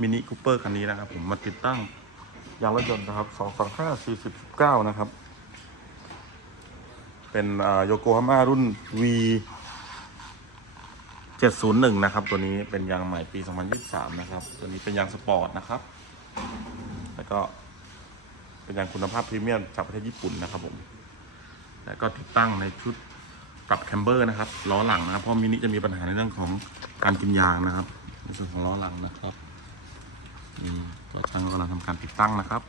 มินิคูเปอร์คันนี้นะครับ ผมมาติดตั้งยางรถยนต์นะครับสองสองห้าสี่สิบเก้านะครับ เป็นโยโกฮาม่ารุ่น V 701 นะครับ ตัวนี้เป็นยางใหม่ปี 2023 นะครับ ตัวนี้เป็นยางสปอร์ตนะครับ แล้วก็เป็นยางคุณภาพพรีเมียมจากประเทศญี่ปุ่นนะครับผม แล้วก็ติดตั้งในชุดปรับแคมเบอร์นะครับล้อหลังนะครับ เพราะมินิจะมีปัญหาในเรื่องของการกินยางนะครับ ในส่วนของล้อหลังนะครับ นี่ตัวช่างกำลังทำการติดตั้งนะครับ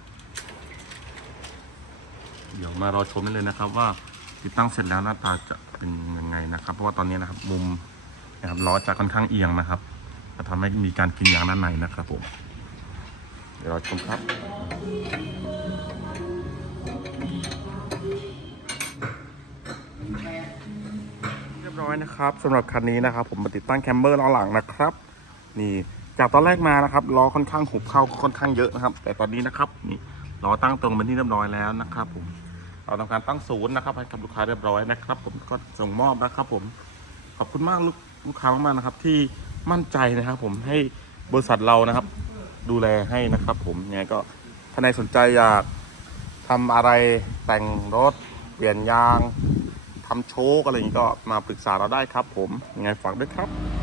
เดี๋ยวมารอชมได้เลยนะครับ ว่าติดตั้งเสร็จแล้วหน้าตาจะเป็นยังไงนะครับ เพราะว่าตอนนี้นะครับมุมนะครับล้อจะค่อนข้างเอียงนะครับจะทำให้มีการกินยางด้านในนะครับผมเดี๋ยวเราชมครับเรียบร้อยนะครับสำหรับคันนี้นะครับ ผมมาติดตั้งแคมเบอร์ล้อหลังนะครับ นี่ จากตอนแรกมานะครับล้อค่อนข้างหุบเข้าค่อนข้างเยอะนะครับ แต่ตอนนี้นะครับนี่ล้อตั้งตรงเป็นที่เรียบร้อยแล้วนะครับ ผมเราทำการตั้งศูนย์นะครับให้กับลูกค้าเรียบร้อยนะครับ ผมก็ส่งมอบนะครับ ผมขอบคุณมากลูกลูกค้ามากๆนะครับ ที่มั่นใจนะครับ ผมให้บริษัทเรานะครับ ดูแลให้นะครับ ผมยังไงก็ถ้าในสนใจอยากทำอะไรแต่งรถ เปลี่ยนยางทำโชคอะไรอย่างนี้ก็มาปรึกษาเราได้ครับ ผมยังไงฝากด้วยครับ